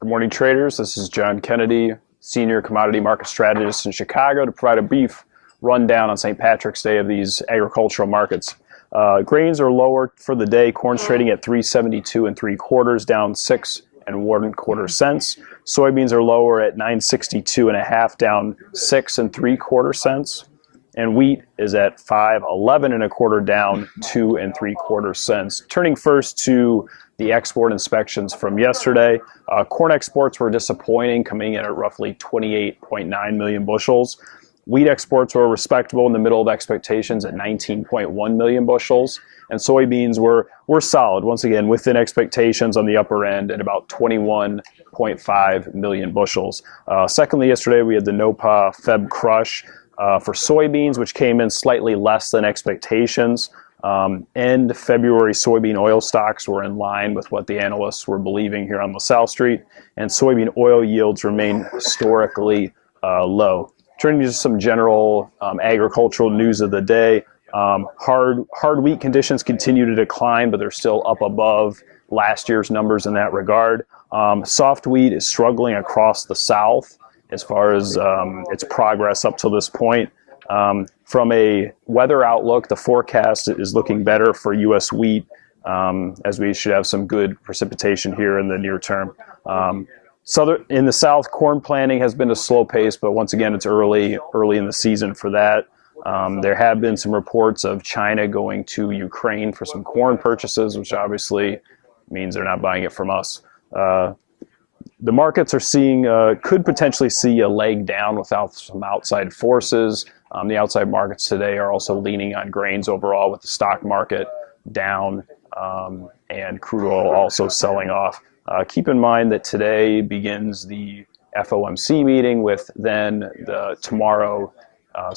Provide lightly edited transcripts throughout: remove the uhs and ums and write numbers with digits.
Good morning, traders. This is John Kennedy, Senior Commodity Market Strategist in Chicago, to provide a brief rundown on St. Patrick's Day of these agricultural markets. Grains are lower for the day. Corn's trading at 372 3/4, down 6 1/4 cents. Soybeans are lower at 962 1/2, down 6 3/4 cents. And wheat is at 511 1/4, down 2 3/4 cents. Turning first to the export inspections from yesterday, corn exports were disappointing, coming in at roughly 28.9 million bushels. Wheat exports were respectable in the middle of expectations at 19.1 million bushels. And soybeans were solid, once again, within expectations on the upper end at about 21.5 million bushels. Secondly, yesterday we had the NOPA Feb crush for soybeans, which came in slightly less than expectations. End February soybean oil stocks were in line with what the analysts were believing here on LaSalle Street, and soybean oil yields remain historically low. Turning to some general agricultural news of the day, hard wheat conditions continue to decline, but they're still up above last year's numbers in that regard. Soft wheat is struggling across the South as far as its progress up to this point. From a weather outlook, the forecast is looking better for U.S. wheat, as we should have some good precipitation here in the near term. In the South, corn planting has been a slow pace, but once again, it's early in the season for that. There have been some reports of China going to Ukraine for some corn purchases, which obviously means they're not buying it from us. The markets are seeing, could potentially see a leg down without some outside forces. The outside markets today are also leaning on grains overall, with the stock market down and crude oil also selling off. Keep in mind that today begins the FOMC meeting, with then tomorrow Madam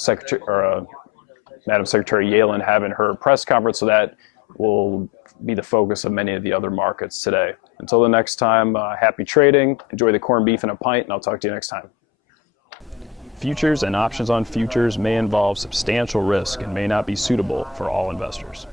Secretary Yellen having her press conference, so that will be the focus of many of the other markets today. Until the next time, happy trading, enjoy the corned beef and a pint, and I'll talk to you next time. Futures and options on futures may involve substantial risk and may not be suitable for all investors.